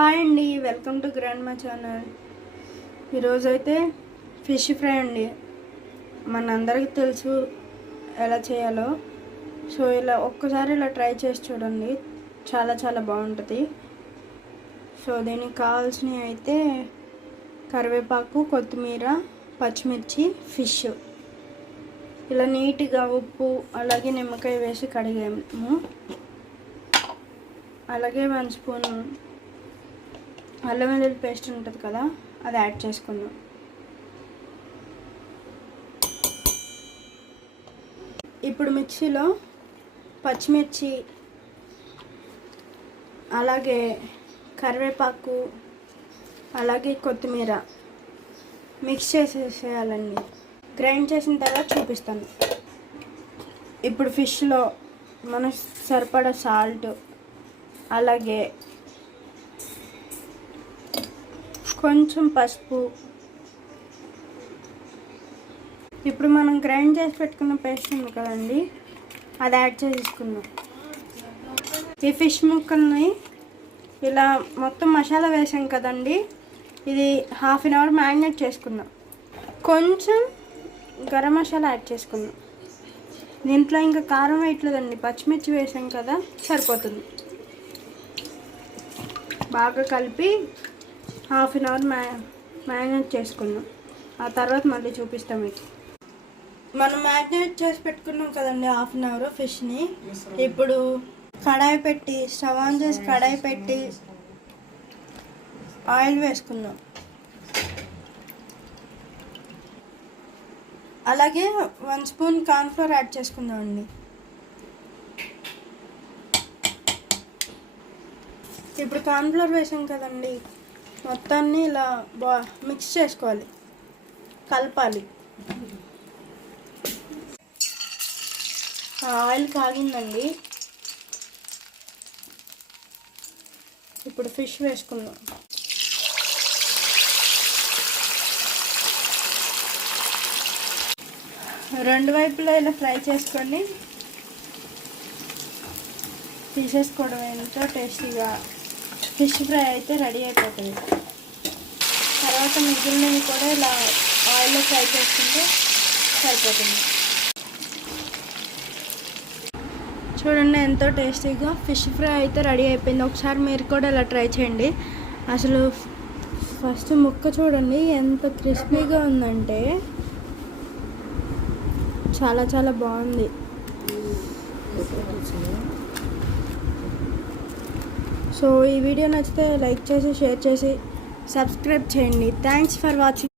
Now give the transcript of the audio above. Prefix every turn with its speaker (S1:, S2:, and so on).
S1: Hi అండి welcome to grand మా channel. ఈరోజైతే ఫిష్ ఫ్రై అండి. మనందరికీ తెలుసు ఎలా చేయాలో. సో ఇలా ఒక్కసారి ఇలా ట్రై చేసి చూడండి. చాలా చాలా బాగుంటుంది. సో దీనికి కావాల్సినవి అయితే కరివేపాకు కొత్తిమీర పచ్చిమిర్చి ఫిష్. ఇలా నీట్గా ఉప్పు అలాగే నిమ్మకాయ వేసి కడిగాము. అలాగే వన్ స్పూన్ అల్లం వెల్లుల్లి పేస్ట్ ఉంటుంది కదా అది యాడ్ చేసుకుందాం. ఇప్పుడు మిక్సీలో పచ్చిమిర్చి అలాగే కరివేపాకు అలాగే కొత్తిమీర మిక్స్ చేసేసేయాలండి. గ్రైండ్ చేసిన తర్వాత చూపిస్తాను. ఇప్పుడు ఫిష్లో మన సరిపడా సాల్ట్ అలాగే కొంచెం పసుపు. ఇప్పుడు మనం గ్రైండ్ చేసి పెట్టుకున్న పేస్ట్ ఉంది కదండి అది యాడ్ చేసుకుందాం ఈ ఫిష్ ముక్కల్ని ఇలా మొత్తం మసాలా వేసాం కదండి ఇది హాఫ్ అన్ అవర్ మ్యారినేట్ చేసుకుందాం. కొంచెం గరం మసాలా యాడ్ చేసుకుందాం. దీంట్లో ఇంకా కారం వేయట్లేదండి పచ్చిమిర్చి వేసాం కదా సరిపోతుంది. బాగా కలిపి హాఫ్ అన్ అవర్ మ్యా మ్యారినేట్ చేసుకుందాం. ఆ తర్వాత మళ్ళీ చూపిస్తాం మీకు. మనం మ్యారినేట్ చేసి పెట్టుకున్నాం కదండి హాఫ్ అన్ అవర్ ఫిష్ని. ఇప్పుడు కడాయి పెట్టి స్టవ్ ఆన్ చేసి కడాయి పెట్టి ఆయిల్ వేసుకుందాం. అలాగే వన్ స్పూన్ కార్న్ఫ్లోర్ యాడ్ చేసుకుందాం అండి. ఇప్పుడు కార్న్ఫ్లోర్ వేసాం కదండి. మొత్తాన్ని ఇలా బా మిక్స్ చేసుకోవాలి. కలపాలి. ఆయిల్ కాగిందండి. ఇప్పుడు ఫిష్ వేసుకుందాం. రెండు వైపులా ఇలా ఫ్రై చేసుకొని తీసేసుకోవడం ఎంతో టేస్టీగా ఫిష్ ఫ్రై అయితే రెడీ అయిపోతుంది. తర్వాత మిగిలినవి కూడా ఇలా ఆయిల్లో ఫ్రై చేసుకుంటే సరిపోతుంది. చూడండి ఎంతో టేస్టీగా ఫిష్ ఫ్రై అయితే రెడీ అయిపోయింది. ఒకసారి మీరు కూడా ఇలా ట్రై చేయండి. అసలు ఫస్ట్ ముక్క చూడండి ఎంత క్రిస్పీగా ఉందంటే చాలా చాలా బాగుంది. సో ఈ వీడియో నచ్చితే లైక్ చేసి షేర్ చేసి సబ్స్క్రైబ్ చేయండి. Thanks for watching